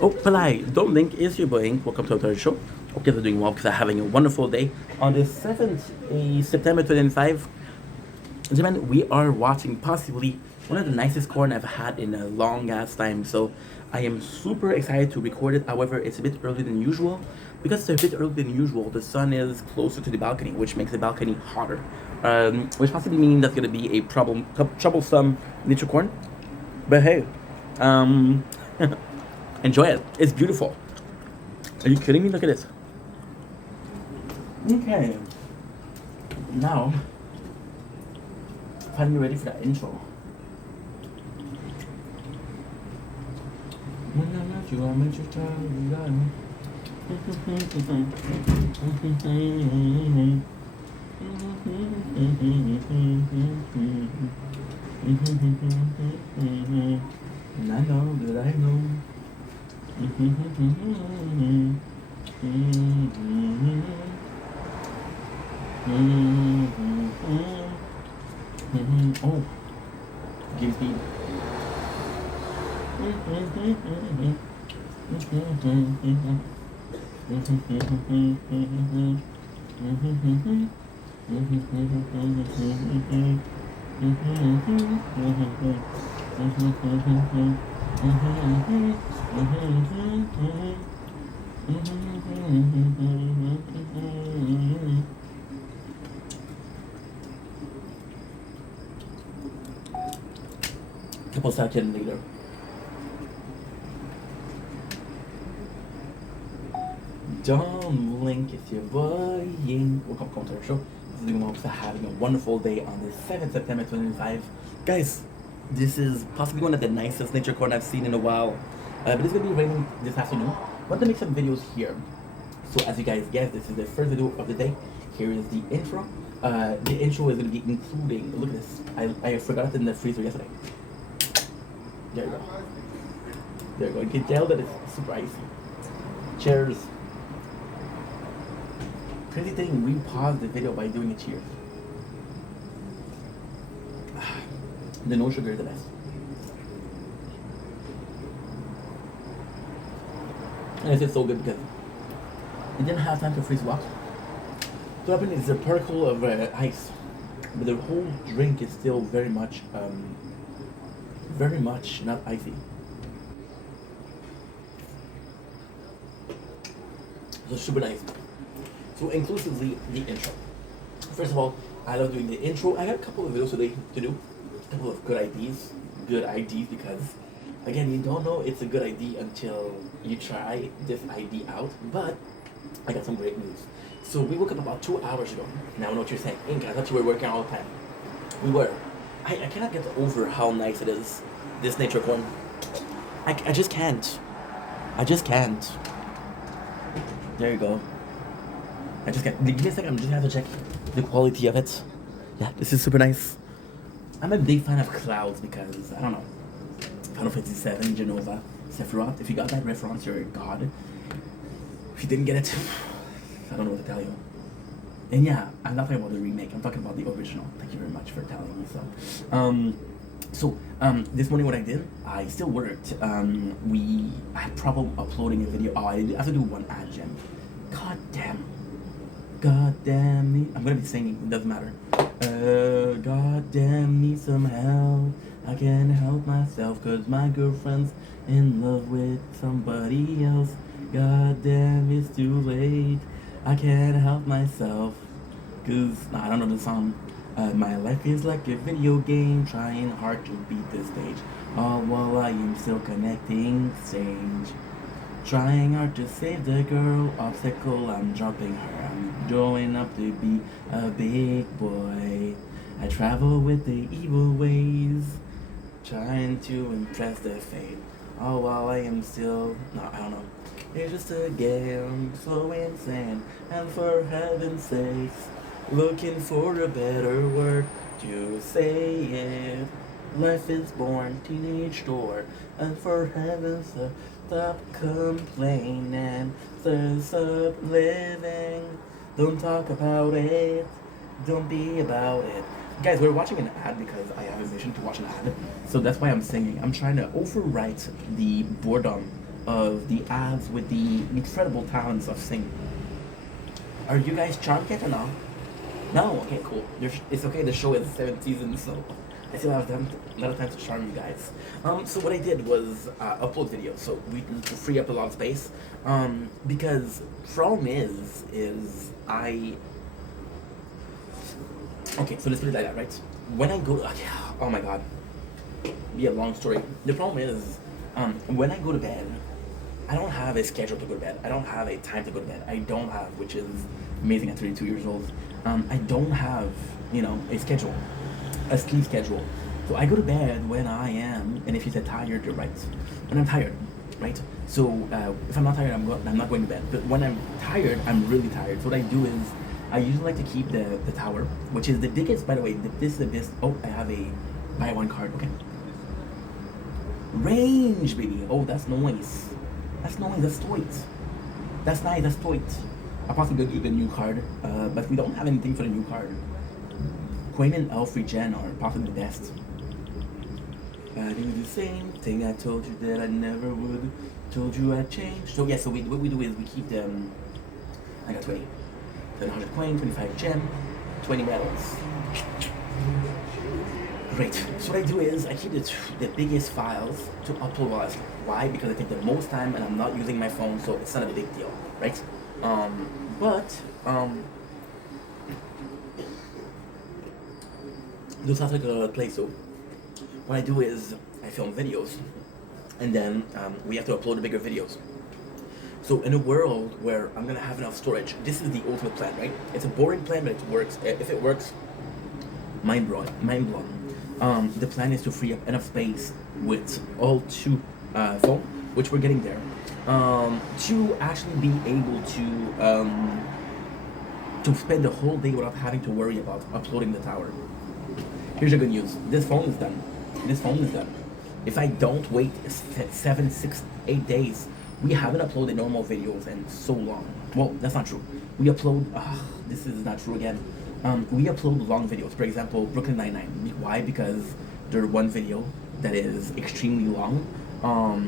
Oh, Palai, Dominic is your boy. Welcome to our third show. Hope you guys are doing well because I'm having a wonderful day. On the 7th, September 25, gentlemen, we are watching possibly one of the nicest corn I've had in a long ass time. So I am super excited to record it. However, it's a bit early than usual. Because it's a bit early than usual, the sun is closer to the balcony, which makes the balcony hotter. Which possibly means that's going to be a troublesome nature corn. But hey, um, enjoy it. It's beautiful. Are you kidding me? Look at this. Okay. Now, finally ready for that intro. And I know that I know. Oh, game speed. Couple seconds later. John Link is your boy. Welcome to our show. This is doing well because having a wonderful day on the 7th September 2025. Guys, this is possibly one of the nicest nature corn I've seen in a while. But it's going to be raining this afternoon. I want to make some videos here. So as you guys guessed, this is the first video of the day. Here is the intro. The intro is going to be including, look at this. I forgot it in the freezer yesterday. There you go. There you go. You can tell that it's super icy. Cheers. Crazy thing, we paused the video by doing a cheers. The no sugar is the best. And it's just so good because it didn't have time to freeze what? So what happened is a particle of ice, but the whole drink is still very much not icy. So super nice. So inclusively the intro. First of all, I love doing the intro. I got a couple of videos today to do. A couple of good ideas because again you don't know it's a good idea until you try this idea out. But I got some great news. So we woke up about 2 hours ago. Now I know what you're saying. Inca, I thought you were working all the time. We were. I cannot get over how nice it is. This nature corn. I just can't. I just can't. There you go. I just can't. Give me a second, I'm just gonna have to check the quality of it. Yeah, this is super nice. I'm a big fan of clouds because, I don't know, Final Fantasy 7, Genova, Sephiroth. If you got that reference, you're a god. If you didn't get it, I don't know what to tell you. And yeah, I'm not talking about the remake, I'm talking about the original. Thank you very much for telling me so. This morning what I did, I still worked. I had trouble uploading a video. Oh, I have to do one ad gem. God damn me. I'm gonna be singing, it doesn't matter. God damn me some help. I can't help myself cause my girlfriend's in love with somebody else. God damn, it's too late. I can't help myself. I don't know the song. My life is like a video game, trying hard to beat the stage. All while I am still connecting stage. Trying hard to save the girl, obstacle, I'm dropping her. I'm growing up to be a big boy. I travel with the evil ways, trying to impress the fate. All while I am still, no, I don't know. It's just a game, so insane, and for heaven's sakes, looking for a better word to say it. Life is born, teenage door, and for heaven's sake, stop complaining, stop living. Don't talk about it, don't be about it. Guys, we're watching an ad because I have a mission to watch an ad, so that's why I'm singing. I'm trying to overwrite the boredom of the ads with the incredible talents of Sing. Are you guys charmed yet or not? No? Okay, cool. It's okay, the show is 7 seasons, so I still have a lot of time to charm you guys. So what I did was upload videos, so we can free up a lot of space. Because problem is I... Okay, so let's put it like that, right? When I go... Oh my god. Be a long story. The problem is, when I go to bed, I don't have a schedule to go to bed. I don't have a time to go to bed. I don't have, which is amazing at 32 years old. I don't have, a schedule, a sleep schedule. So I go to bed when I am, and if you said tired, you're right. When I'm tired, right? So if I'm not tired, I'm not going to bed. But when I'm tired, I'm really tired. So what I do is, I usually like to keep the tower, which is the biggest, by the way, this is the best. Oh, I have a buy one card, okay. Range, baby. Oh, that's noise. That's noise, that's toit. That's nice, that's toit. I'll possibly do the new card, but we don't have anything for the new card. Queen and Elf Regen are possibly the best. I do the same thing I told you that I never would. Told you I'd change. So yeah, so what we do is we keep them. I got 20. 100 coin, 25 gem, 20 medals. Great. So what I do is I keep the biggest files to upload all. Why? Because I take the most time and I'm not using my phone, so it's not a big deal, right? Those sounds like a place. So what I do is I film videos, and then we have to upload the bigger videos. So in a world where I'm gonna have enough storage, this is the ultimate plan, right? It's a boring plan, but it works. If it works, mind blown. The plan is to free up enough space with all two phone, which we're getting there, to actually be able to spend the whole day without having to worry about uploading the tower. Here's the good news: this phone is done. This phone is done. If I don't wait 7, 6, 8 days, we haven't uploaded normal videos in so long. Well, that's not true. We upload. This is not true again. We upload long videos. For example, Brooklyn Nine-Nine. Why? Because there's one video that is extremely long,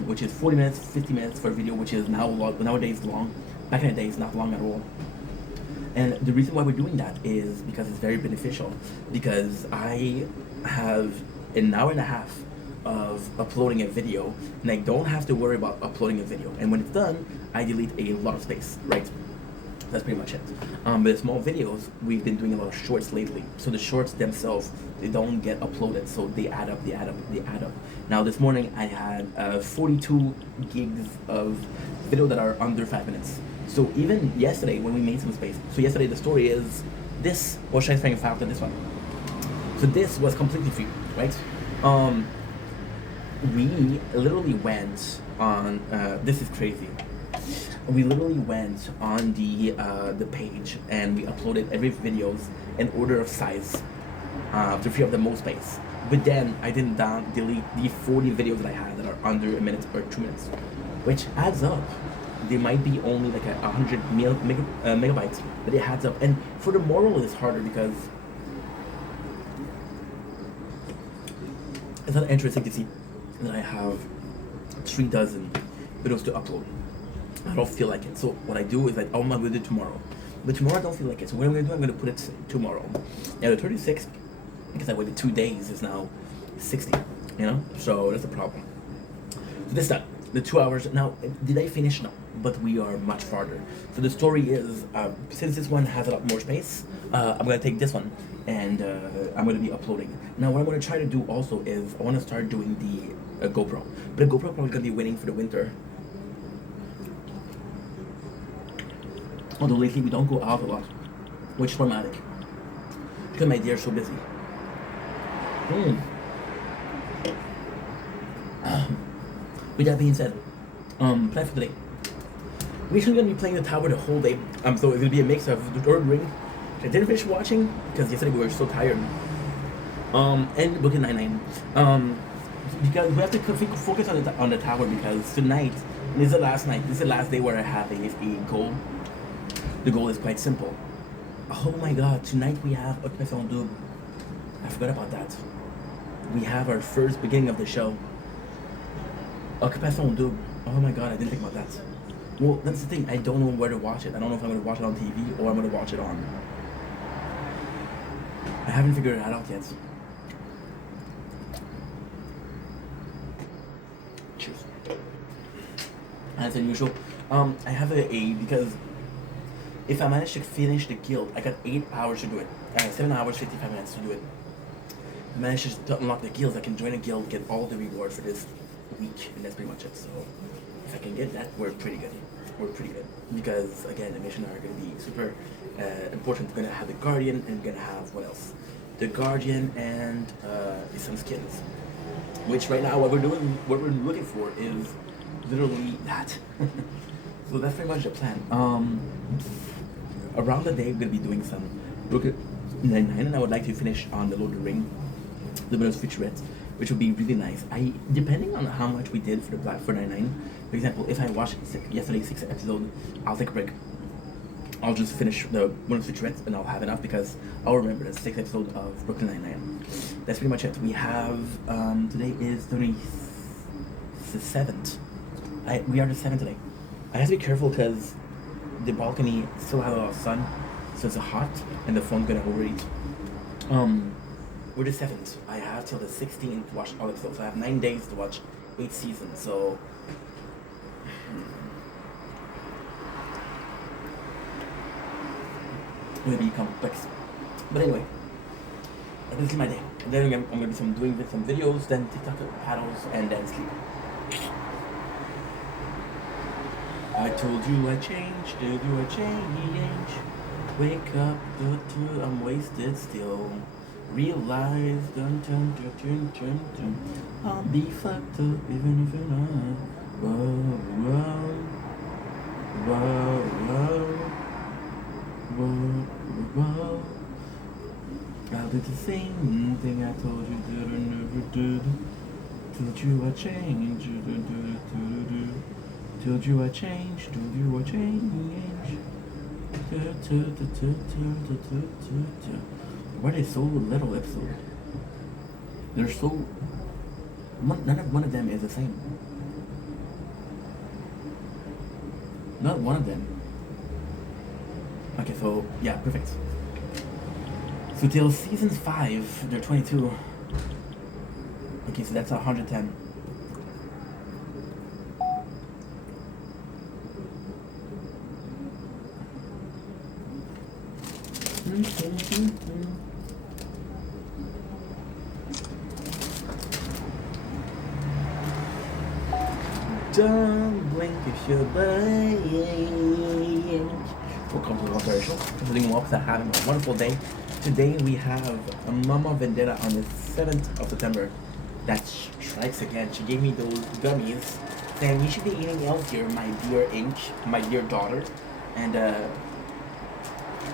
which is 40 minutes, 50 minutes for a video, which is nowadays long. Back in the day, it's not long at all. And the reason why we're doing that is because it's very beneficial. Because I have an hour and a half of uploading a video, and I don't have to worry about uploading a video. And when it's done, I delete a lot of space, right? That's pretty much it. But the small videos, we've been doing a lot of shorts lately. So the shorts themselves, they don't get uploaded, so they add up. Now this morning, I had 42 gigs of video that are under 5 minutes. So even yesterday, when we made some space, so yesterday the story is this, or should I say after this one? So this was completely free, right? We literally went on, this is crazy. We literally went on the page and we uploaded every videos in order of size to free up the most space. But then I didn't delete the 40 videos that I had that are under a minute or 2 minutes, which adds up. They might be only like 100 megabytes, but it adds up. And for the moral, it's harder because it's not interesting to see that I have 3 dozen videos to upload. I don't feel like it. So what I do is I'm going to do it tomorrow. But tomorrow I don't feel like it. So what I'm going to do, I'm going to put it tomorrow. Now the 36, because I waited 2 days, is now 60. So that's the problem. So this done. The 2 hours. Now, did I finish? No. But we are much farther. So the story is, since this one has a lot more space, I'm going to take this one and I'm going to be uploading. Now what I'm going to try to do also is I want to start doing the GoPro. But the GoPro probably going to be waiting for the winter. Although lately we don't go out a lot, which is problematic because my day is so busy. With that being said, plan for today. We're actually gonna be playing the tower the whole day. So it's gonna be a mix of the third ring. I didn't finish watching because yesterday we were so tired. And Brooklyn Nine-Nine. Because we have to focus on the tower because tonight, this is the last night. This is the last day where I have a goal. The goal is quite simple. Oh my god, tonight we have Occupation Double. I forgot about that. We have our first beginning of the show. Occupation Double. Oh my god, I didn't think about that. Well, that's the thing. I don't know where to watch it. I don't know if I'm gonna watch it on TV or I'm gonna watch it on. I haven't figured it out yet. Cheers. As unusual, I have a because if I manage to finish the guild, I got 8 hours to do it. 7 hours, 55 minutes to do it. If I manage to unlock the guilds, I can join a guild, get all the rewards for this week, and that's pretty much it. So if I can get that, we're pretty good. We're pretty good because again, the missions are going to be super important. We're going to have the guardian, and we're going to have what else? The guardian and some skins. Which right now, what we're looking for is literally that. So that's pretty much the plan. Around the day, we're gonna be doing some Brooklyn 99, and I would like to finish on the Lord of the Ring, the bonus featurette, which would be really nice. Depending on how much we did for the Black for 99. For example, if I watched yesterday's 6th episode, I'll take a break. I'll just finish the bonus featurette, and I'll have enough because I'll remember the 6th episode of Brooklyn 99. That's pretty much it. We have today is 27th. We are the 7th today. I have to be careful because the balcony still has a lot of sun, so it's hot, and the phone's gonna overheat. We're the 7th. I have till the 16th to watch all episodes. So I have 9 days to watch 8 seasons. So it will be complex. But anyway, this is my day. Then I'm gonna be doing some videos, then TikTok paddles, and then sleep. I told you I changed, did you I change? Wake up, I'm wasted still. Realize, dun, dun, dun, dun, dun, dun. I'll be fucked up even if you're not. Whoa, whoa, whoa, whoa, whoa, whoa. I'll do the same thing I told you that I never did. Told you I changed, told you I changed, told you I changed. Why are they so little episode? They're so... None of them is the same. Not one of them. Okay, so, yeah, perfect. So till season 5, they're 22. Okay, so that's 110. Don't blink if you're blind. Welcome to the Walker Show. Visiting walks are having a wonderful day. Today we have a Mama Vendetta on the 7th of September. That strikes again. She gave me those gummies saying you should be eating healthier, my dear Ink, my dear daughter. And I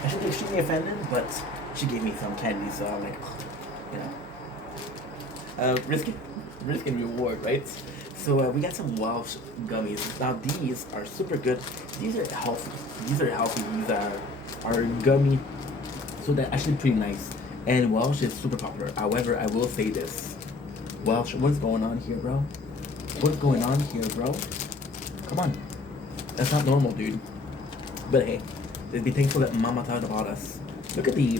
should be extremely offended, but she gave me some candy, so I'm like, you know. Risk and reward, right? So we got some Welsh gummies. Now these are super good. These are healthy. These are gummy. So they're actually pretty nice. And Welsh is super popular. However, I will say this. Welsh, what's going on here, bro? What's going on here, bro? Come on. That's not normal, dude. But hey, let's be thankful that Mama thought about us. Look at the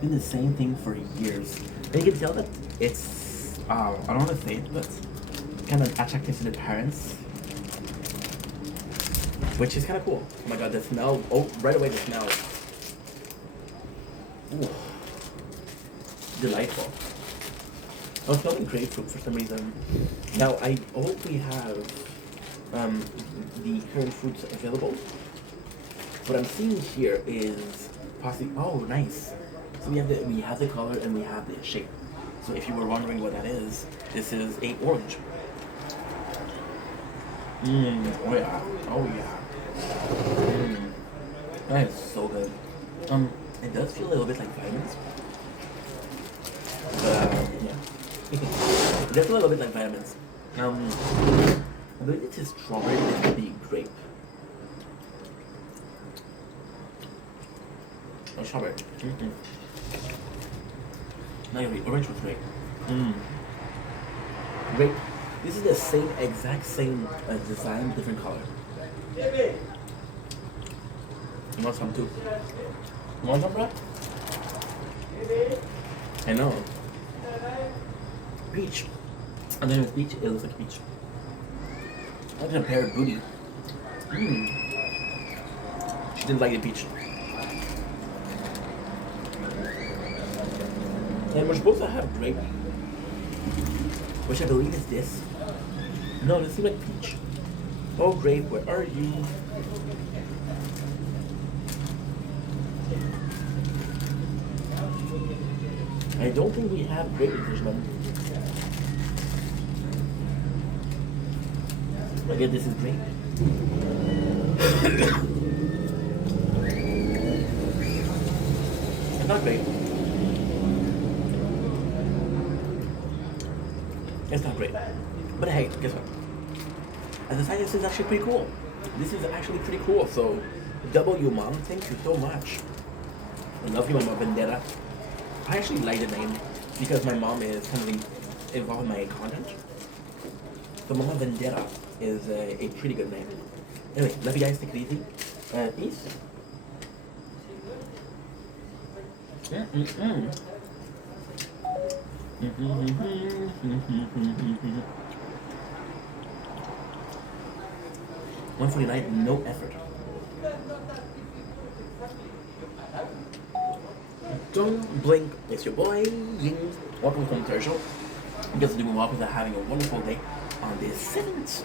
been the same thing for years. And you can tell that it's I don't want to say it, but kind of attractive to the parents, which is kind of cool. Oh my god, the smell! Oh, right away the smell. Ooh, delightful. I was smelling grapefruit for some reason. Now I hope we have the current fruits available. What I'm seeing here is possibly nice. So we have the color and we have the shape. So if you were wondering what that is, this is a orange. Oh yeah. Oh yeah. That is so good. It does feel a little bit like vitamins. Yeah. It does feel a little bit like vitamins. I believe this is strawberry, this could be grape. Oh, strawberry. No, you're right. Orange was grape. Grape. This is the same exact same design, different color. You want some too? You want some, bro? I know. Peach. And then with peach, it looks like peach. I like a pear booty. Mmm. She didn't like the peach. And we're supposed to have grape, which I believe is this. No, this seems like peach. Oh, grape, where are you? I don't think we have grape in this one. I guess this is grape. It's not grape. It's not great. But hey, guess what? And the science is actually pretty cool. This is actually pretty cool. So, W Mom, thank you so much. I love you, Mama Vendetta. I actually like the name because my mom is kind of involved in my content. So Mama Vendetta is a pretty good name. Anyway, love you guys. Take it easy. Peace. Mm-mm-mm. 149, no effort. Don't blink, it's your boy, Ying. Welcome to the commercial. I'm just doing well because I'm having a wonderful day on the 7th.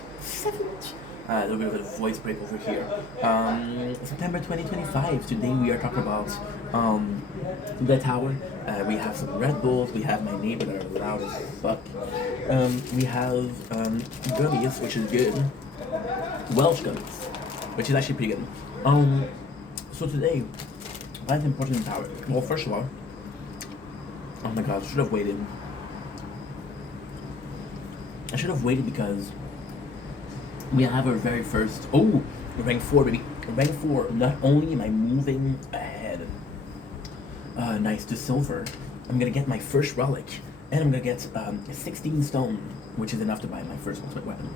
A little bit of a voice break over here. September 2025. Today we are talking about the tower. We have some Red Bulls. We have my neighbor that are loud as fuck. We have gummies, which is good. Welsh gummies, which is actually pretty good. So today, why is it important in the tower? Well, first of all, oh my god, I should have waited. I should have waited because we have our very first, rank 4, baby. Rank 4, not only am I moving ahead, nice to silver, I'm gonna get my first relic, and I'm gonna get 16 stone, which is enough to buy my first ultimate weapon.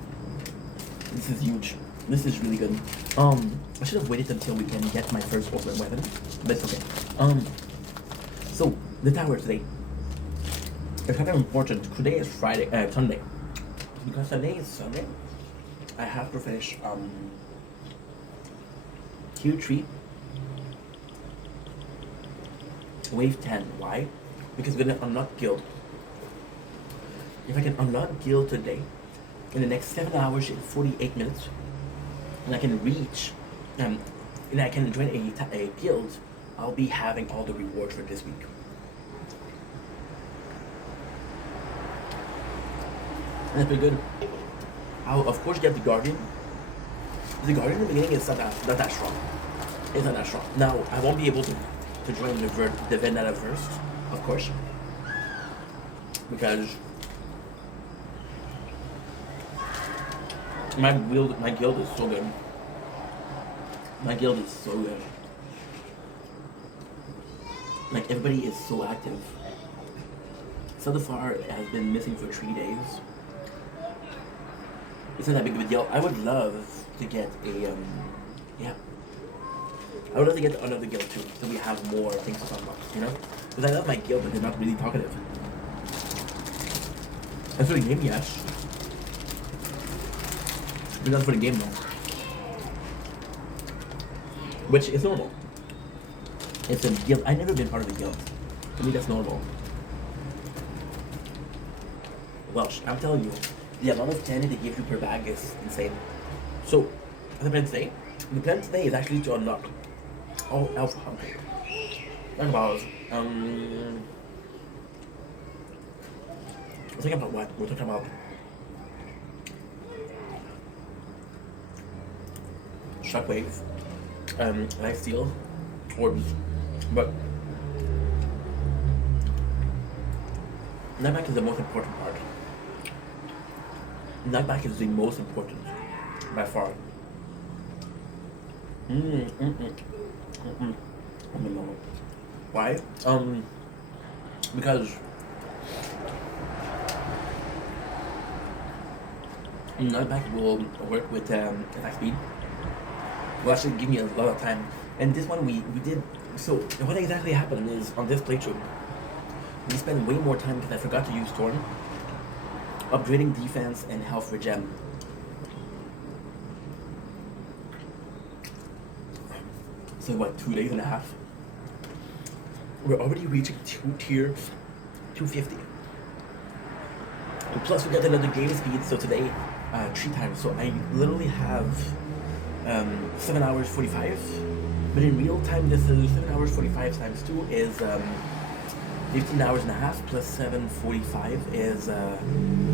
This is huge. This is really good. I should have waited until we can get my first ultimate weapon, but it's okay. So, the tower today. It's kind of important. Today is Sunday. Because today is Sunday, I have to finish Tier 3 Wave 10. Why? Because we're gonna unlock guild. If I can unlock guild today, in the next 7 hours and 48 minutes, and I can reach, and I can join a guild, I'll be having all the rewards for this week. And that's pretty good. I'll of course get the Guardian. The Guardian in the beginning is not that strong. It's not that strong. Now, I won't be able to join the Vendetta first, of course. Because my guild is so good. My guild is so good. Like, everybody is so active. Sudafar has been missing for 3 days. It's not that big of a deal. I would love to get a, I would love to get another guild too, so we have more things to talk about, you know? Because I love my guild, but they're not really talkative. And for the game, yes. But not for the game, though. Which is normal. It's a guild. I've never been part of a guild. To me, that's normal. Welsh, I'm telling you, the amount of candy they give you per bag is insane. So, the plan today is actually to unlock all Alpha Hunter. Talking about, we're talking about what? We're talking about Shockwave, Lifesteal, Orbs, but Nightback is the most important part. Nightback is the most important, by far. Why? Because Another pack will work with attack speed. Will actually give me a lot of time. And this one we did. So what exactly happened is on this playthrough, we spent way more time because I forgot to use Torn, upgrading defense and health regen. So what, 2 days and a half? We're already reaching tier 250. And plus we got another game speed, so today 3 times. So I literally have 7 hours 45. But in real time, this is 7 hours 45 times 2 is 15 hours and a half plus 7:45 is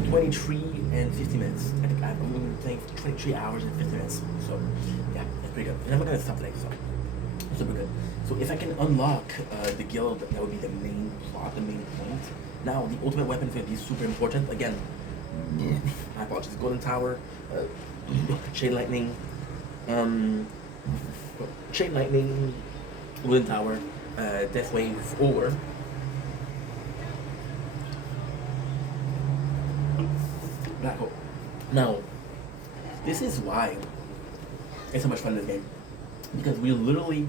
23 and 50 minutes. I think I'm going to play 23 hours and 50 minutes. So yeah, that's pretty good. And I'm not going to stop today, so super good. So if I can unlock the guild, that would be the main plot, the main point. Now the ultimate weapon is going to be super important. Again, my apologies. Golden Tower, Chain Lightning, Golden Tower, Death Wave, or Black Hole. Now, this is why it's so much fun in this game. Because we're literally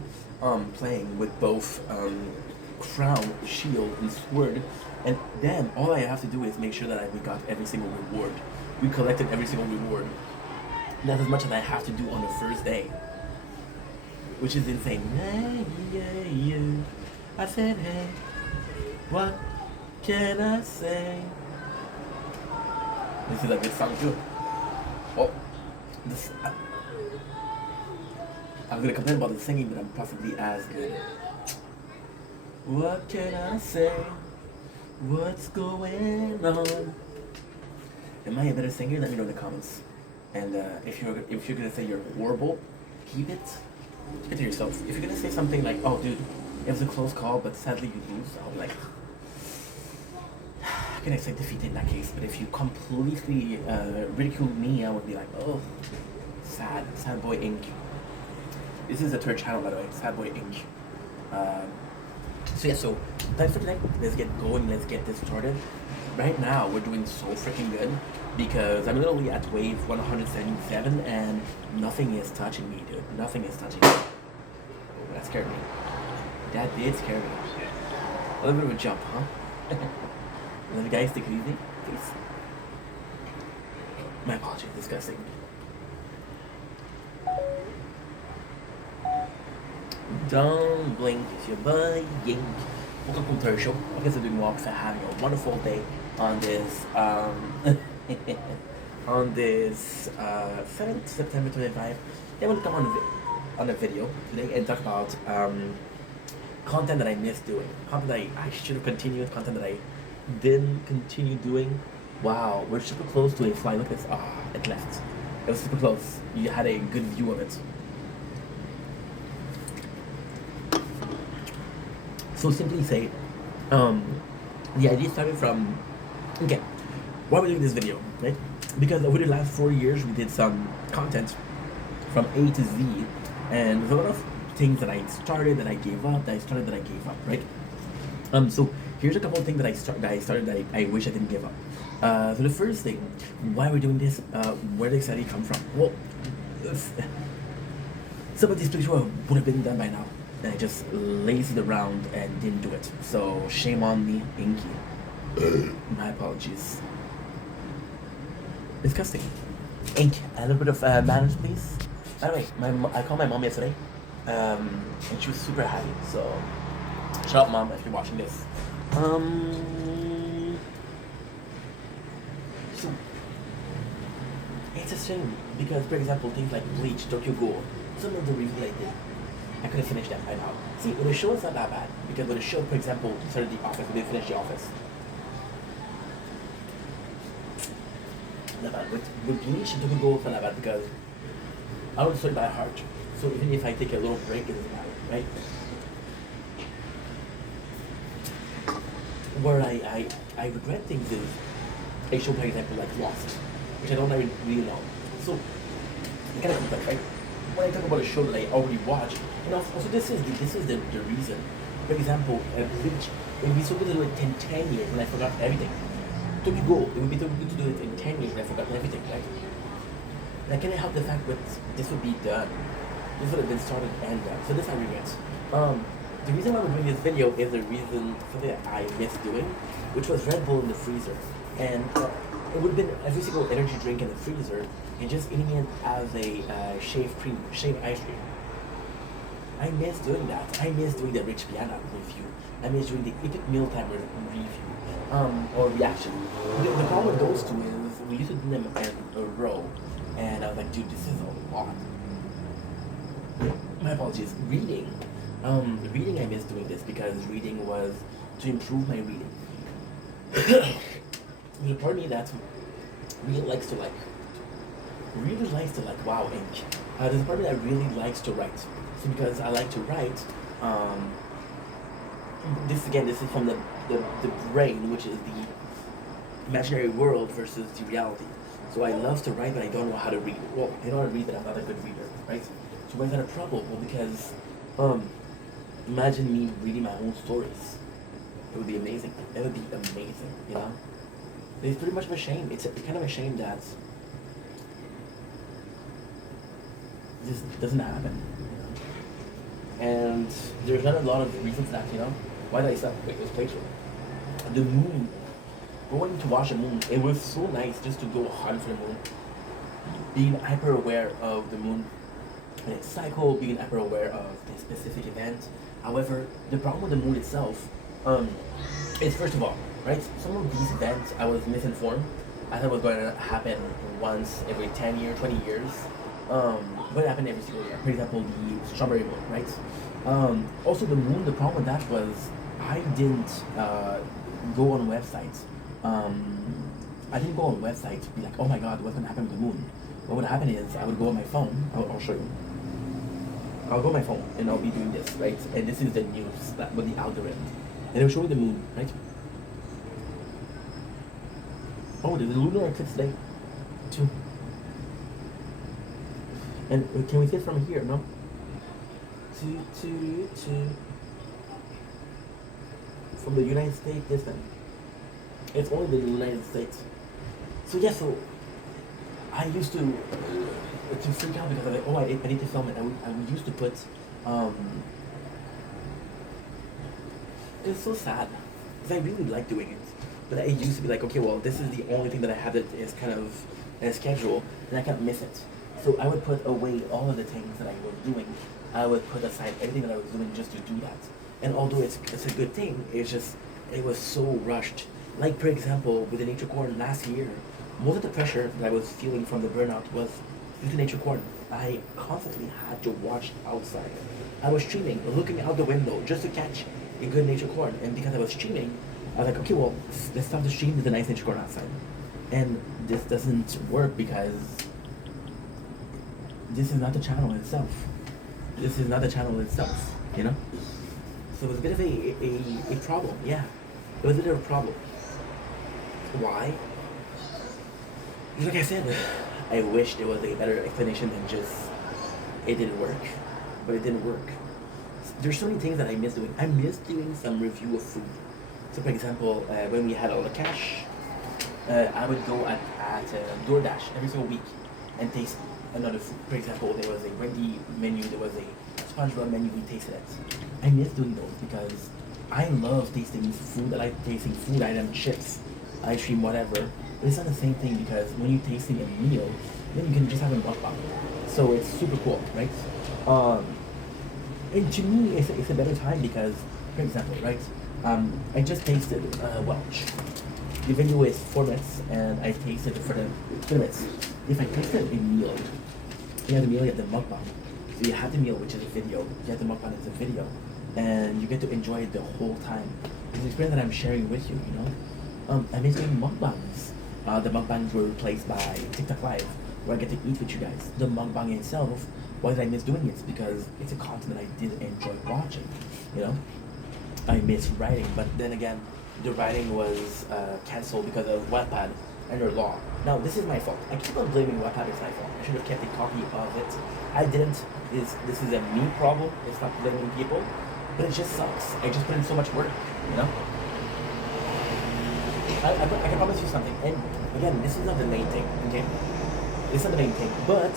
playing with both crown, shield, and sword, and then all I have to do is make sure that we got every single reward. We collected every single reward. That's as much as I have to do on the first day, which is insane. Hey, yeah, yeah. I said, hey, what can I say? This is a good song too. Oh, this. I'm gonna complain about the singing, but I'm possibly as good. What can I say? What's going on? Am I a better singer? Let me know in the comments. And if you're gonna say you're horrible, keep it to yourself. If you're gonna say something like, "Oh, dude, it was a close call, but sadly you lose," I'll be like, I can accept defeat in that case. But if you completely ridicule me, I would be like, "Oh, sad boy Inc." This is the third channel, by the way, Sad Boy Inc. So yeah, so time for today. Let's get going. Let's get this started. Right now, we're doing so freaking good because I'm literally at wave 177 and nothing is touching me, dude. Nothing is touching me. Oh, that scared me. That did scare me. A little bit of a jump, huh? And then the guys, take it easy, please. My apologies, disgusting. Don't blink if you're buying. Welcome to our show. I guess I'm doing well for having a wonderful day on this on this 7th September 25. I want to come on a video today and talk about content that I missed doing, content that I should have continued, content that I didn't continue doing. Wow, we're super close to a fly. Look at this. Ah, it left. It was super close. You had a good view of it. So simply say, the idea started from, okay, why are we doing this video, right? Because over the last 4 years, we did some content from A to Z, and there's a lot of things that I started that I gave up, that I started that I gave up, right? So here's a couple of things that I started that I wish I didn't give up. So the first thing, why we're doing this, where did this idea come from? Well, some of these pictures would have been done by now. And I just lazed around and didn't do it. So shame on me, Inky. My apologies. Disgusting. Ink, a little bit of manners, please. By the way, I called my mom yesterday, and she was super happy. So shut up, mom, if you're watching this. So it's a shame because, for example, things like Bleach, Tokyo Ghoul, some of the reviews I did, I could have finished that by now. See, with a show, it's not that bad. Because with a show, for example, started The Office, we didn't finish The Office. Not bad. With Bleach and Tokyo Ghoul, it's not that bad because I don't study by heart. So even if I take a little break, it doesn't matter, right? Where I regret things is a show, for example, like Lost, which I don't really know. So, it kind of complex, right? When I talk about a show that I already watched, and also this is the reason. For example, Bleach, it would be so good to do it in 10 years when I forgot everything. Tokyo Ghoul, it would be so good to do it in 10 years when I forgot everything, right? And I couldn't help the fact that this would be done. This would have been started and done. So this I regret. The reason why we're doing this video is the reason something that I missed doing, which was Red Bull in the freezer. And it would have been every single energy drink in the freezer and just eating it as a shaved ice cream. I miss doing that. I miss doing the Rich Piana review. I miss doing the Epic Mealtime review. Or reaction. The problem with those two is we used to do them in a row. And I was like, dude, this is a lot. My apologies. Reading I miss doing this because reading was to improve my reading. There's a part of me that really likes to wow ink. There's a part of me that really likes to write. So because I like to write, this is from the brain, which is the imaginary world versus the reality. So I love to write, but I don't know how to read. Well, I know how to read, but I'm not a good reader, right? So why is that a problem? Well, because imagine me reading my own stories. It would be amazing. It would be amazing, you know? It's pretty much of a shame. It's kind of a shame that this doesn't happen, you know? And there's not a lot of reasons that, you know? Why did I stop? Wait, it was playthrough. The moon. Going to watch the moon, it was so nice just to go hunt for the moon. Being hyper aware of the moon and its cycle, being hyper aware of the specific event. However, the problem with the moon itself is, first of all, right, some of these events I was misinformed. I thought it was going to happen once every 10 years, 20 years. But it happened every single year. For example, the strawberry moon, right? Also, the moon, the problem with that was I didn't go on websites. I didn't go on websites to be like, oh my god, what's gonna happen with the moon? What would happen is I would go on my phone. I'll show you. I'll go on my phone and I'll be doing this, right? And this is the news that with the algorithm, and it'll show you the moon, right? Oh, there's a lunar eclipse today, too. And can we see it from here? No. From the United States this time. It's only the United States. So yeah, so I used to freak out because I was like, oh, I need to film it. I would used to put, it's so sad because I really like doing it. But I used to be like, okay, well, this is the only thing that I have that is kind of in a schedule, and I can't miss it. So I would put away all of the things that I was doing. I would put aside everything that I was doing just to do that. And although it's a good thing, it was so rushed. Like, for example, with the Nature Corn last year, most of the pressure that I was feeling from the burnout was due to Nature Corn. I constantly had to watch outside. I was streaming, looking out the window just to catch a good Nature Corn. And because I was streaming, I was like, okay, well, let's stop the stream with the nice Nature Corn outside. And this doesn't work because this is not the channel itself. This is not the channel itself, you know? So it was a bit of a problem, yeah. It was a bit of a problem. Why? Like I said, I wish there was a better explanation than just it didn't work. But it didn't work. There's so many things that I miss doing. I miss doing some review of food. So for example, when we had all the cash, I would go at DoorDash every single week and taste another food. For example, there was a Wendy menu, there was a SpongeBob menu, we tasted it. I miss doing those because I love tasting food. I like tasting food items, chips, ice cream, whatever. But it's not the same thing because when you're tasting a meal, then you can just have a mukbang. So it's super cool, right? And to me, it's a better time because, for example, right? I just tasted Welch. The video is 4 minutes, and I tasted it for the 2 minutes. If I tasted a meal, you have the meal, you have the mukbang. So you have the meal, which is a video. You have the mukbang, it's a video, and you get to enjoy it the whole time. It's an experience that I'm sharing with you. You know, I miss doing mukbangs. The mukbangs were replaced by TikTok Live, where I get to eat with you guys. The mukbang itself, why did I miss doing it? Because it's a content that I did enjoy watching. You know, I miss writing, but then again, the writing was cancelled because of Wattpad and their law. Now, this is my fault. I keep on blaming Wattpad as my fault. I should have kept a copy of it. I didn't. This is a me problem. It's not blaming people, but it just sucks. I just put in so much work, you know? I can promise you something. And again, this is not the main thing, okay? It's not the main thing. But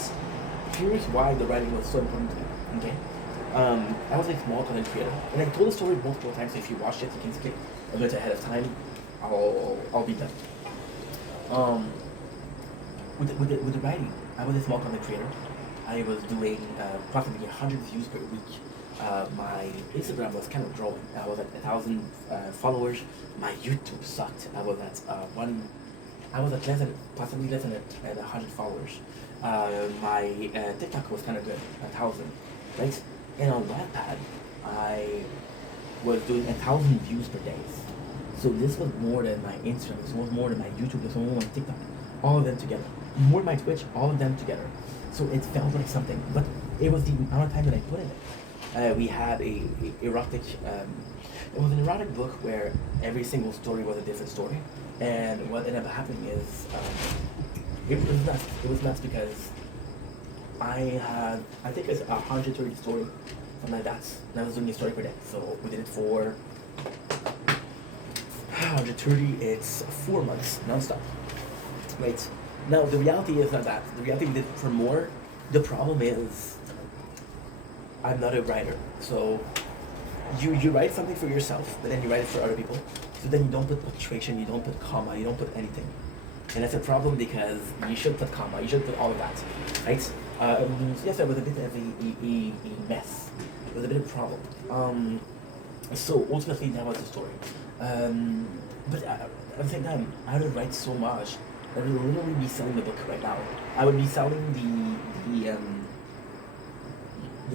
here's why the writing was so important to me. Okay. I was a small content creator, and I told the story multiple times. So if you watched it, you can skip a bit ahead of time. I'll be done. Um, with the writing, I was a small content creator. I was doing approximately 100 views per week. My Instagram was kind of growing. I was at 1,000 followers. My YouTube sucked. I was at one. I was at less than possibly less than at 100 followers. My TikTok was kind of good, 1,000, right? And on Wattpad, I was doing 1,000 views per day. So this was more than my Instagram. This was more than my YouTube. This was more than my TikTok. All of them together. More than my Twitch. All of them together. So it felt like something, but it was the amount of time that I put in it. We had a erotic. It was an erotic book where every single story was a different story, and what ended up happening is it was nuts. It was nuts because I think it's 130 story, something like that. And I was doing a story per day, so we did it for 130. It's 4 months nonstop. Right. Now the reality is not that. The reality we did it for more. The problem is I'm not a writer. So you write something for yourself, but then you write it for other people. So then you don't put punctuation, you don't put comma, you don't put anything. And that's a problem because you should put comma, you should put all of that. Right? So yes, it was a bit of a mess. It was a bit of a problem. So ultimately that was the story. But at the same time, I would write so much I would literally be selling the book right now. I would be selling the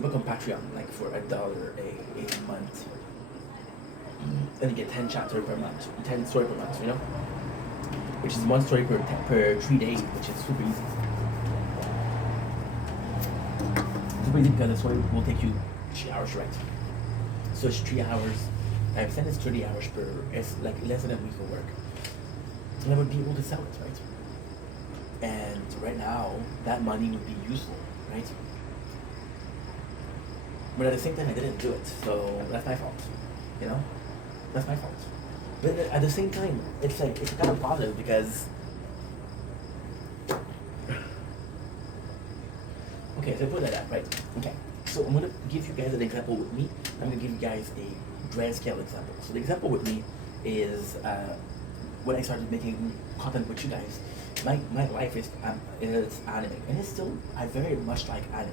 book on Patreon, like for $1 a month, and you get 10 chapters per month, 10 story per month, you know, which is one story per 3 days, which is super easy. Super easy because the story will take you 3 hours to write. So it's 3 hours. I've said it's 30 hours per. It's like less than a week of work. And I would be able to sell it, right? And right now, that money would be useful, right? But at the same time, I didn't do it, so that's my fault, you know? That's my fault. But at the same time, it's like, it's kind of positive because... Okay, so put that up, right? Okay, so I'm gonna give you guys an example with me. I'm gonna give you guys a grand scale example. So the example with me is when I started making content with you guys, my life is anime, and it's still, I very much like anime.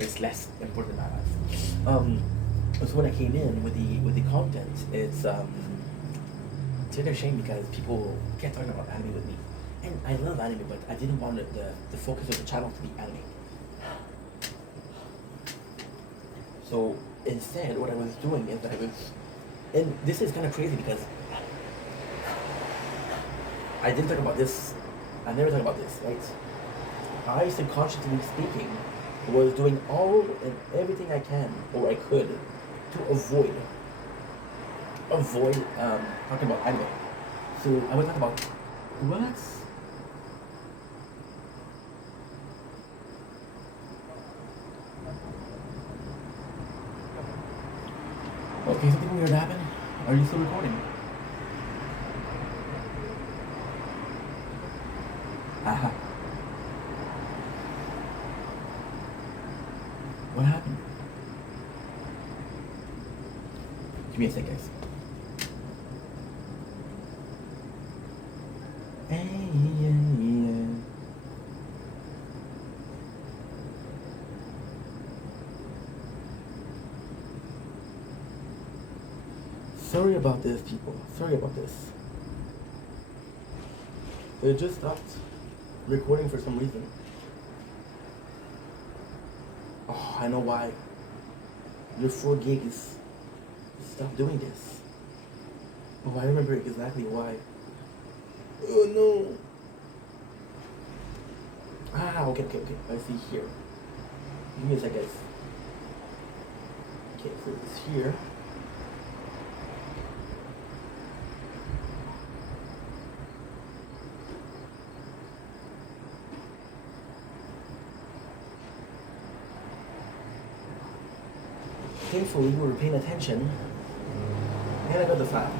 It's less important in my life. So when I came in with the content, it's kind of a shame because people kept talking about anime with me, and I love anime, but I didn't want the focus of the channel to be anime. So instead, what I was doing is that I was, and this is kind of crazy because I didn't talk about this. I never talk about this, right? I subconsciously speaking was doing all and everything I can or I could to avoid talking about anime. So I would talk about what? Okay, something weird happened. Are you still recording? Aha. What happened? Give me a sec, guys. Hey, yeah. Sorry about this, people. Sorry about this. It just stopped recording for some reason. Oh, I know why. Your 4 gigs. Stop doing this. Oh, I remember exactly why. Oh no. Okay. I see here. Give me a second. Okay, so it's here. Thankfully, we were paying attention, and I got the file.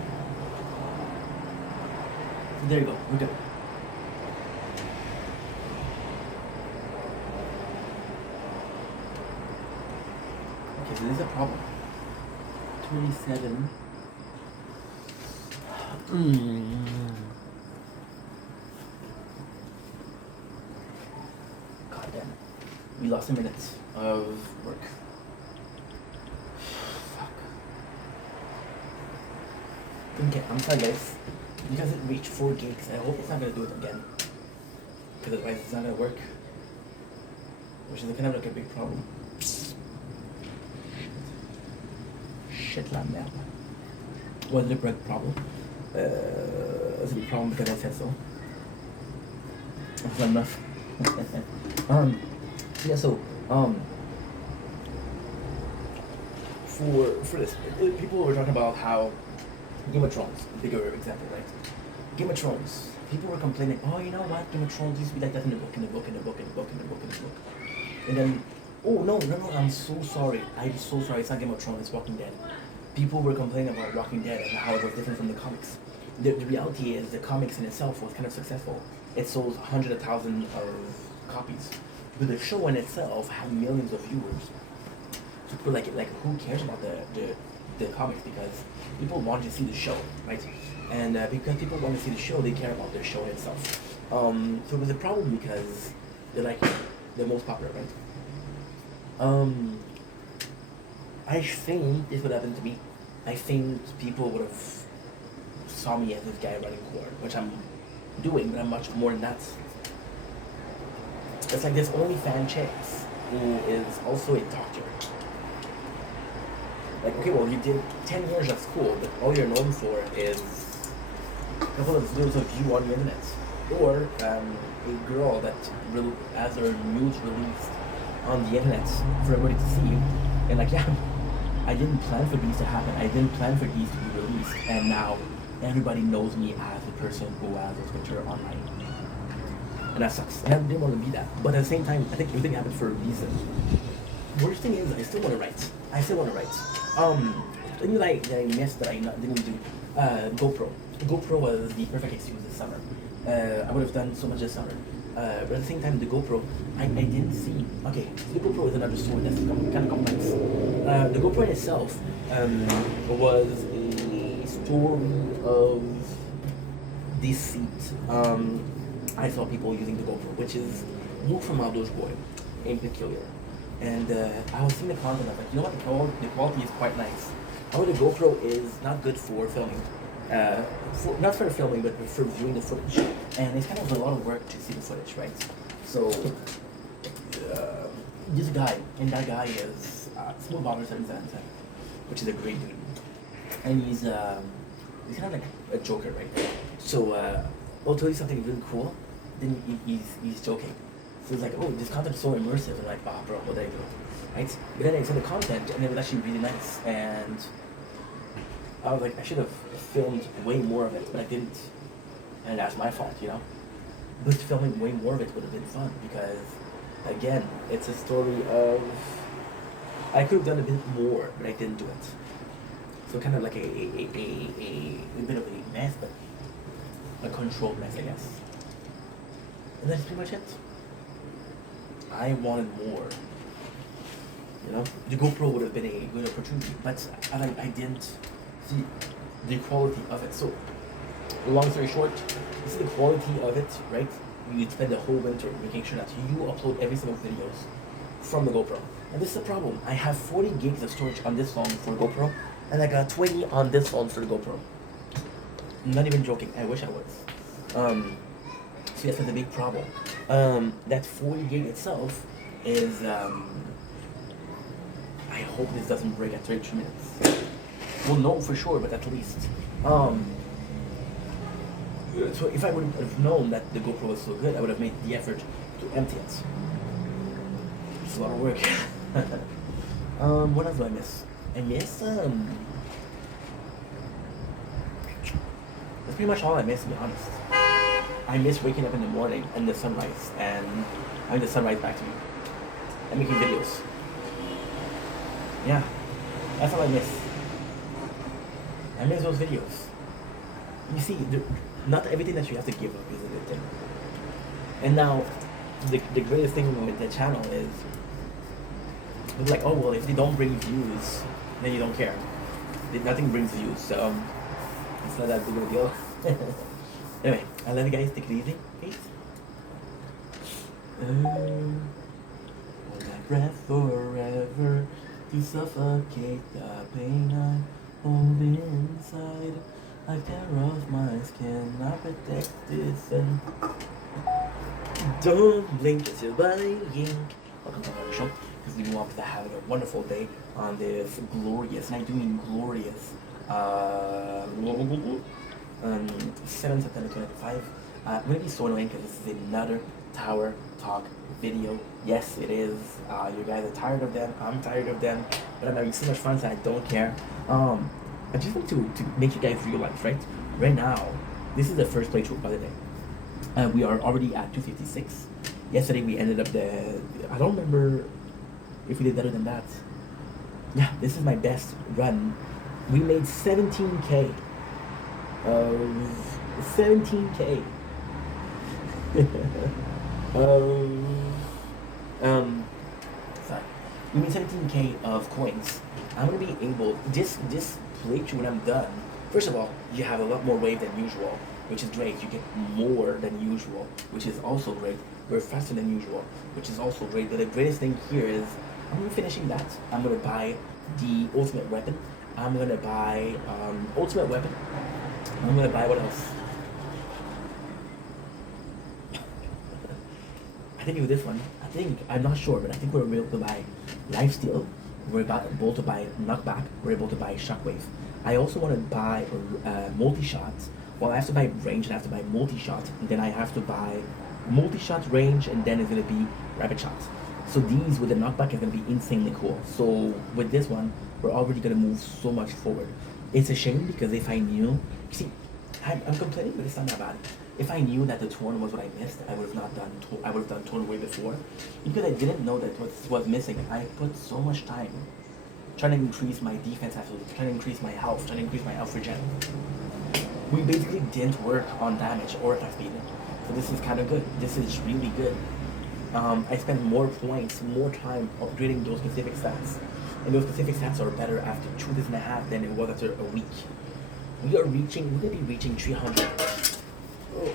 There you go, we're good. Okay, so there's a problem. 27. God damn it. We lost a minute of work. Fuck. Okay, I'm sorry guys. Because it reached 4 gigs, I hope it's not gonna do it again. Because otherwise it's not gonna work. Which is kind of like a big problem. Shit la merde. Was it a big problem? Was it a problem because I said so? That's not enough. Yeah, so, for this, people were talking about how Game of Thrones, bigger example, right? Game of Thrones, people were complaining, oh, you know what, Game of Thrones used to be like that in the book, and then, oh, no, I'm so sorry, it's not Game of Thrones, it's Walking Dead. People were complaining about Walking Dead and how it was different from the comics. The reality is the comics in itself was kind of successful. It sold hundreds of thousands of copies. But the show in itself had millions of viewers. So people like who cares about the comics, because people want to see the show, right? And because people want to see the show, they care about the show itself. So it was a problem because they're like the most popular, right? I think this would happen to me. I think people would have saw me as this guy running court, which I'm doing, but I'm much more than that. It's like this OnlyFans chicks who is also a doctor. Like, okay, well, you did 10 years of school, but all you're known for is a couple of videos of you on the internet. Or a girl that has her news released on the internet for everybody to see. And like, yeah, I didn't plan for these to happen. I didn't plan for these to be released. And now everybody knows me as the person who has a Twitter online. And that sucks. And I didn't want to be that. But at the same time, I think everything happened for a reason. Worst thing is, I still want to write. Thing that I missed that I didn't do, GoPro. GoPro was the perfect excuse this summer. I would have done so much this summer. But at the same time, the GoPro, I didn't see. Okay, so the GoPro is another story that's kind of complex. The GoPro in itself was a story of deceit. I saw people using the GoPro, which is Luke from Outdoors Boy, in peculiar. And I was seeing the content, I was like, you know what, the quality is quite nice. However, the GoPro is not good for filming. Not for filming, but for viewing the footage. And it's kind of a lot of work to see the footage, right? So, this guy, and that guy is Smooth Bomber 777, which is a great dude. And he's kind of like a joker, right? So, I'll tell you something really cool, then he's joking. So it's like, oh, this content is so immersive, and like, bro, well, there you go, right? But then I saw the content, and it was actually really nice, and I was like, I should have filmed way more of it, but I didn't, and that's my fault, you know? But filming way more of it would have been fun, because, again, it's a story of, I could have done a bit more, but I didn't do it. So kind of like a bit of a mess, but a controlled mess, I guess. And that's pretty much it. I wanted more. You know, the GoPro would have been a good opportunity, but I didn't see the quality of it. So, long story short, this is the quality of it, right? You spend the whole winter making sure that you upload every single videos from the GoPro. And this is the problem. I have 40 gigs of storage on this phone for GoPro, and I got 20 on this phone for the GoPro. I'm not even joking. I wish I was. So yes, that's a big problem. That 40 gig itself is, I hope this doesn't break at 32 minutes. Well, no, for sure, but at least. So if I would have known that the GoPro was so good, I would have made the effort to empty it. It's a lot of work. What else do I miss? I miss, that's pretty much all I miss, to be honest. I miss waking up in the morning and the sunrise and having the sunrise back to me and making videos. Yeah, that's all I miss. I miss those videos. You see, not everything that you have to give up is a good thing. And now, the greatest thing with the channel is It's like, oh well, if they don't bring views, then you don't care. Nothing brings views, so it's not that big of a deal. Anyway, I love you guys. Take it easy. Peace. Hold my breath forever to suffocate the pain I hold inside. I tear off my skin, I protect this and don't blink as you're buying. Welcome to my show. Because we want to having a wonderful day on this glorious, and I do mean glorious, 7 September 2025. I'm going to be so annoying because this is another Tower Talk video. Yes, it is. You guys are tired of them. I'm tired of them. But I'm having so much fun, so I don't care. I just want to make you guys realize, right now, this is the first playthrough of the day. We are already at 256. Yesterday we ended up I don't remember if we did better than that. Yeah, this is my best run. We made 17k. 17k. Sorry. We made 17k of coins. I'm gonna be able this playthrough when I'm done. First of all, you have a lot more wave than usual, which is great. You get more than usual, which is also great. We're faster than usual, which is also great. But the greatest thing here is I'm gonna be finishing that. I'm gonna buy the ultimate weapon. I'm gonna buy ultimate weapon. I'm gonna buy what else? I think it was this one. I'm not sure, but I think we're able to buy lifesteal. We're able to buy knockback. We're able to buy shockwave. I also want to buy multi-shot. Well, I have to buy range and I have to buy multi-shot. And then I have to buy multi-shot range, and then it's gonna be rapid shots. So these with the knockback is gonna be insanely cool. So with this one, we're already gonna move so much forward. It's a shame because if I knew, see, I'm complaining, but it's not that bad. If I knew that the torn was what I missed, I would have not done. I would have done torn way before, because I didn't know that what was missing. I put so much time trying to increase my defense absolutely, trying to increase my health, trying to increase my health regen. We basically didn't work on damage or attack speed. So this is kind of good. This is really good. I spent more points, more time upgrading those specific stats. And those specific stats are better after 2 days and a half than it was after a week. We're gonna be reaching 300. Oh,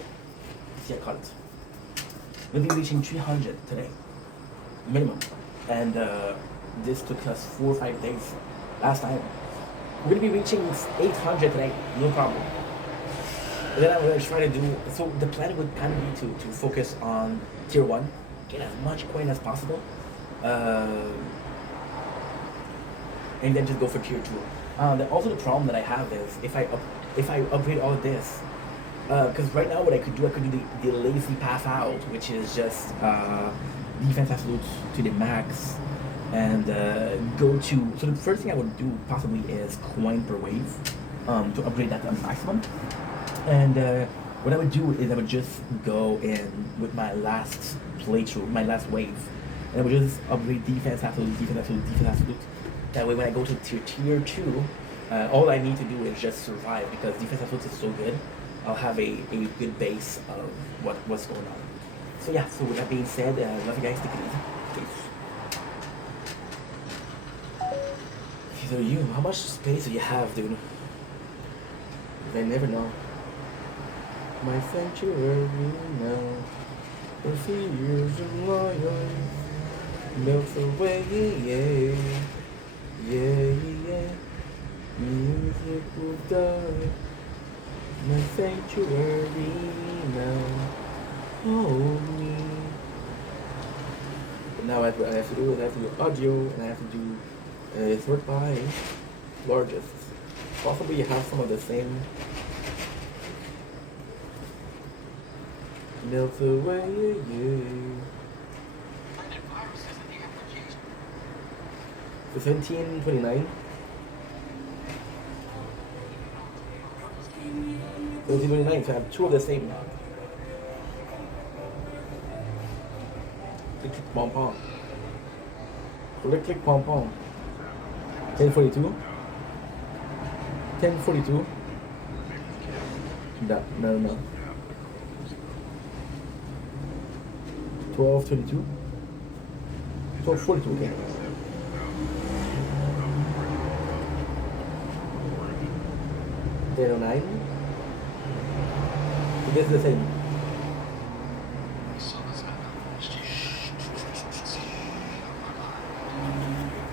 see, I caught it. We'll be reaching 300 today, minimum. And this took us 4 or 5 days last time. We're gonna be reaching 800 today, no problem. And then I'm gonna try to do, so the plan would kind of be to focus on tier 1, get as much coin as possible, and then just go for tier 2. Also the problem that I have is if I upgrade all of this, because right now what I could do the lazy path out, which is just defense absolute to the max, and go to, so the first thing I would do possibly is coin per wave, to upgrade that to maximum. And what I would do is I would just go in with my last playthrough, my last wave, and I would just upgrade defense absolute, defense absolute, defense absolute. That way when I go to tier 2, all I need to do is just survive, because defense absolute is so good. I'll have a good base of what's going on. So yeah, so with that being said, love you guys, take it easy. Peace. So you, how much space do you have, dude? I never know. My sanctuary now, the fears of lions melts away, yeah, yeah, yeah. Music will die. My sanctuary now, hold me. But now I have to do audio, and I have to do sort by largest. Possibly you have some of the same. Melt away, yeah. So 1729. 1729, so I have 2 of the same now. Click pom pom. Click pom pom. 1042. 1042. No. 1222. 1242, okay. 809. This is the same.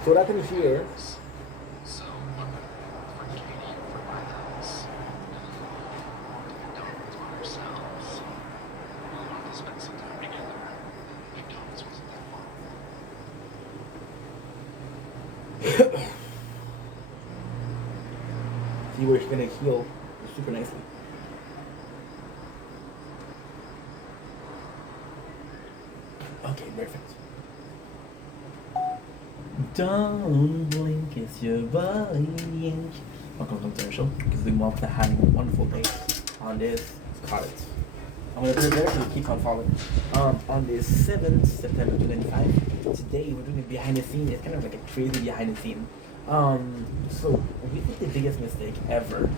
So what happened here? See where she's gonna heal super nicely. Okay, perfect. Don't blink, it's your blink. Welcome to the commercial, because we want to have a wonderful day on this cottage. I'm gonna put it there so it keeps on falling. On the 7th September 2025, today we're doing a behind the scene. It's kind of like a crazy behind the scene. So we did the biggest mistake ever,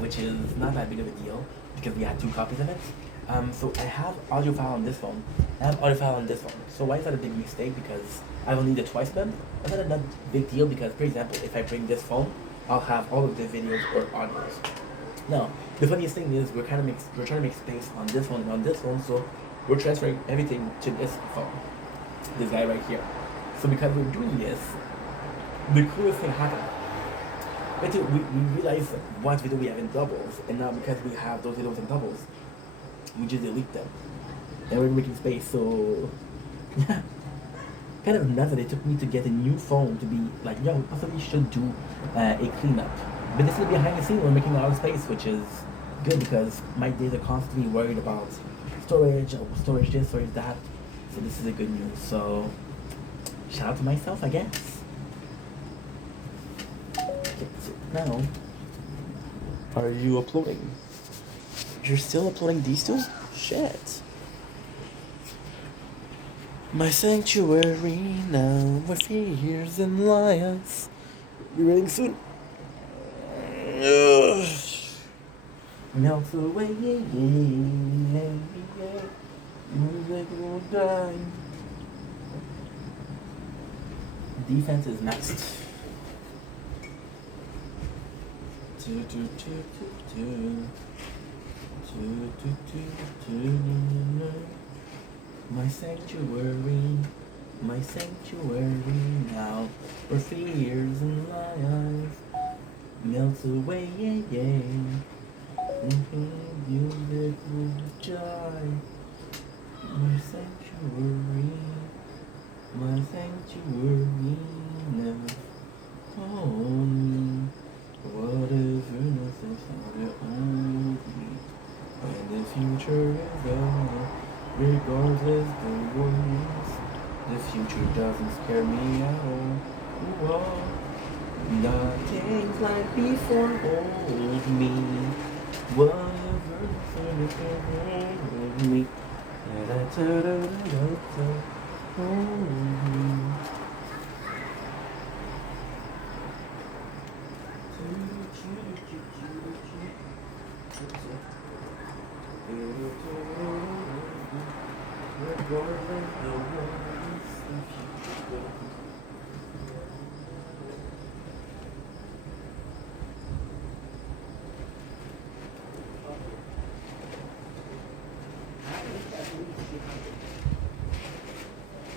which is not that big of a deal because we had 2 copies of it. So I have audio file on this phone. I have audio file on this phone. So why is that a big mistake? Because I will need it twice then. That's not a big deal because, for example, if I bring this phone, I'll have all of the videos or audios. Now, the funniest thing is we're trying to make space on this one and on this one, so we're transferring everything to this phone. This guy right here. So because we're doing this, the coolest thing happened. But we realized that one video we have in doubles, and now because we have those videos in doubles, we just delete them. And we're making space, so yeah. Kind of nuts that it took me to get a new phone to be like, yo, we possibly should do a cleanup. But this is behind the scenes, we're making a lot of space, which is good because my days are constantly worried about storage this, storage that. So this is a good news. So shout out to myself, I guess. Now, are you uploading? You're still uploading these two? Shit. My sanctuary now, where fears and lions. You reading soon? Melt away, music will die. Defense is next. My sanctuary now, where fears and lions melt away, music will die. My sanctuary now, hold me. Whatever necessary hold me. And the future is gone, regardless the worries. The future doesn't scare me at all. Whoa. Nothing's like before, hold me. Whatever necessary hold me. Hold me.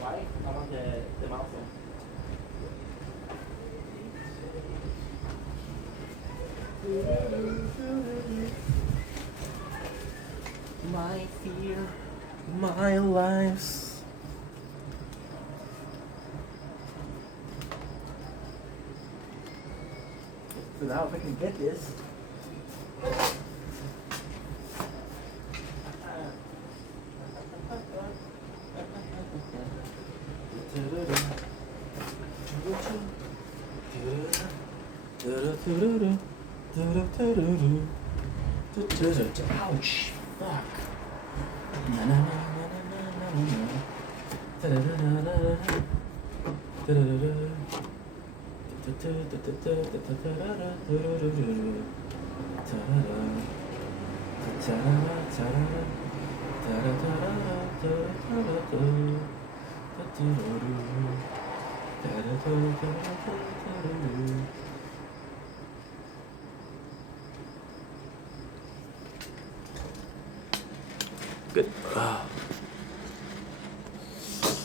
Why? I want the mouse on. My fear, my lives. So now if I can get this. Ouch! Fuck! Good.